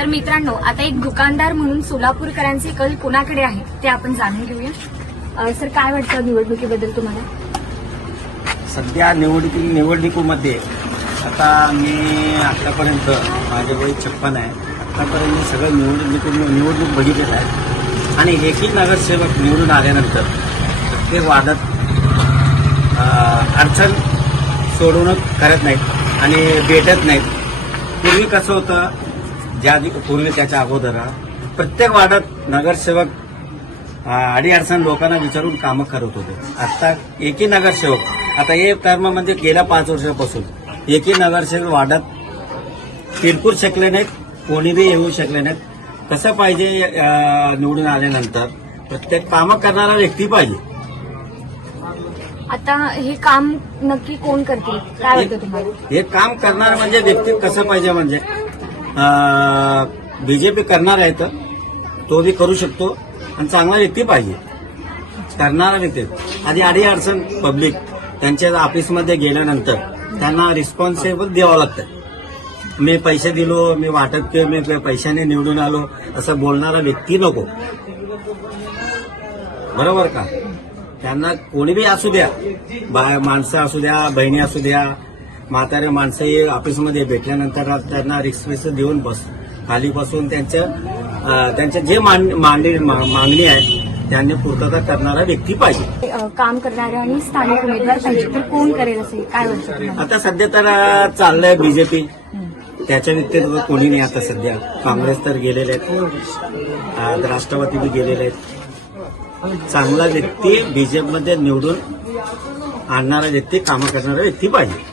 तर मित्रांनो आता एक दुकानदार म्हणून सोलापूरकरांचे कल कोणाकडे आहे ते आपण जाणून घेऊया. सर काय वाटतं निवडणुकीबद्दल तुम्हाला? सध्या निवडणुकी निवडणुकीमध्ये आता मी आतापर्यंत माझे वय छप्पन आहे. आतापर्यंत मी सगळं निवडणूक निवडणूक बघितलेलं आहे. आणि एकही नगरसेवक निवडून आल्यानंतर प्रत्येक वादात अडचण सोडवणं करत नाहीत आणि भेटत नाहीत. पूर्वी कसं होतं ज्या पूर्वी त्याच्या अगोदर प्रत्येक वार्डात नगरसेवक अडी अडचण लोकांना विचारून कामं करत होते. आता एकही नगरसेवक आता हे टर्म म्हणजे गेल्या पाच वर्षापासून एकही नगरसेवक वार्डात फिरकूर शकले नाहीत कोणी बी येऊ शकले नाहीत. कसं पाहिजे निवडून आल्यानंतर प्रत्येक कामं करणारा व्यक्ती पाहिजे. आता हे काम नक्की कोण करतील? काय वाटतं तुम्हाला? हे काम करणार म्हणजे व्यक्ती कसं पाहिजे म्हणजे बीजेपी करणार आहे तर तो बी करू शकतो आणि चांगला व्यक्ती पाहिजे. करणारा व्यक्ती आधी अडी अडचण पब्लिक त्यांच्या ऑफिसमध्ये गेल्यानंतर त्यांना रिस्पॉन्सिबल द्यावं लागतं. मी पैसे दिलो मी वाटत किंवा मी पैशाने निवडून आलो असं बोलणारा व्यक्ती नको. बरोबर का? त्यांना कोणी बी असू द्या. बा- माणसं असू द्या बहिणी असू द्या म्हातारे माणसं हे ऑफिसमध्ये भेटल्यानंतर त्यांना रिक्वेस्ट देऊन बस खाली बसून त्यांच्या त्यांच्या जे मान- मांडणी मा- मागणी आहे त्यांनी पूर्तता करणारा व्यक्ती पाहिजे. काम करणारे आणि स्थानिक उमेदवार पाहिजे तर कोण करेल असे काय वाटतं आता सध्या तर चाललंय बीजेपी. त्याच्या व्यतिरिक्त कोणी नाही आता सध्या. काँग्रेस तर गेलेले आहेत. राष्ट्रवादी बी गेलेले आहेत. चांगला व्यक्ती बीजेपीमध्ये निवडून आणणारा व्यक्ती कामं करणारा व्यक्ती पाहिजे.